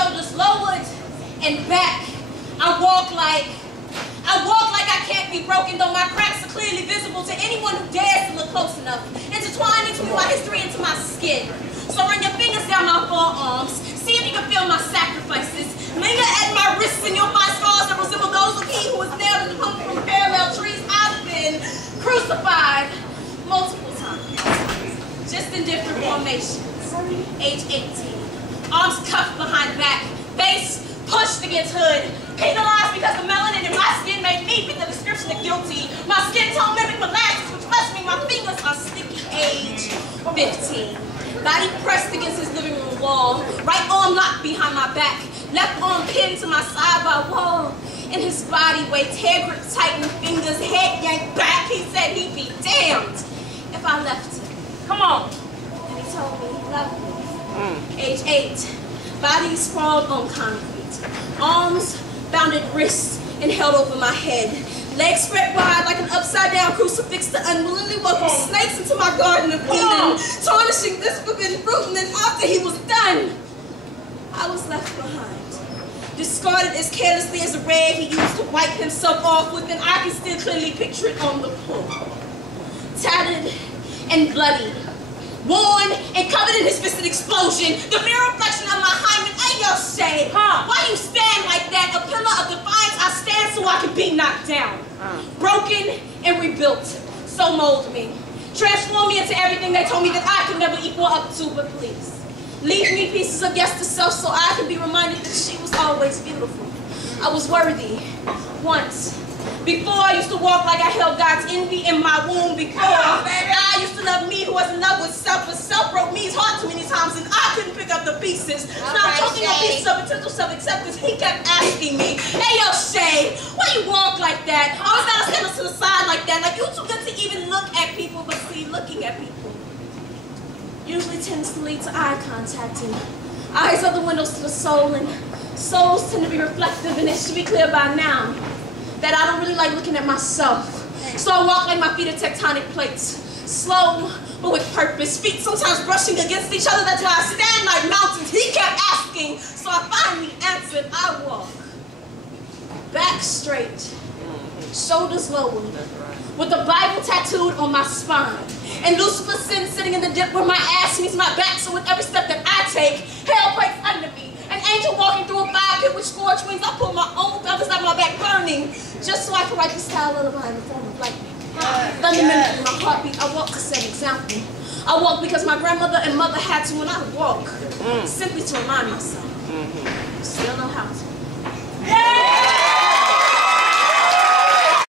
shoulders lowered and back. I walk like I can't be broken, though my cracks are clearly visible to anyone who dares to look close enough. Intertwining to my history into my skin. So run your fingers down my forearms. See if you can feel my sacrifices. Linger at my wrists and you'll find scars that resemble those of he who was nailed and hung from parallel trees. I've been crucified multiple times, just in different formations. Age 18, arms cuffed behind back, face pushed against hood, penalized because the melanin in my skin made me fit the description of guilty. My skin tone mimicked molasses, which left me, my fingers are sticky. Age 15, body pressed against his living room wall, right arm locked behind my back, left arm pinned to my side by a wall. In his body weight, hair grip tightened, fingers, head yanked back. He said he'd be damned if I left him. Come on. And he told me he loved me. Age 8, body sprawled on concrete. Arms bound at wrists and held over my head. Legs spread wide like an upside-down crucifix to unwillingly welcome snakes into my garden of Eden, tarnishing this forbidden fruit, and then after he was done, I was left behind. Discarded as carelessly as the rag he used to wipe himself off with, and I can still clearly picture it on the floor. Tattered and bloody. Worn and covered in his fisted explosion, the mere reflection of my hymen. Hey, yo, Shay, why you stand like that? A pillar of defiance, I stand so I can be knocked down. Broken and rebuilt, so mold me. Transform me into everything they told me that I could never equal up to, but please, leave me pieces of yes to self so I can be reminded that she was always beautiful. I was worthy, once. Before, I used to walk like I held God's envy in my womb. Before, I used to love me who was in love with self, but self broke me's heart too many times, and I couldn't pick up the pieces. So I'm choking on pieces of potential self-acceptance. He kept asking me, hey, yo, Shay, why you walk like that? I always gotta stand up to the side like that. Like, you too good to even look at people, but see, looking at people usually tends to lead to eye contact, and eyes are the windows to the soul, and souls tend to be reflective, and it should be clear by now that I don't really like looking at myself. So I walk like my feet are tectonic plates. Slow, but with purpose. Feet sometimes brushing against each other. That's why I stand like mountains. He kept asking, so I finally answered. I walk back straight, shoulders lowered, with the Bible tattooed on my spine, and Lucifer sin sitting in the dip where my ass meets my back. So with every step that I take, hell breaks under me. An angel walking through a fire pit with scorched wings. I pull my own feathers out my back, burning, just so I can write the style lullaby in the form of lightning. Thunder mimicking my heartbeat. I walk to set an example. I walk because my grandmother and mother had to, and I walk simply to remind myself. Still know how to.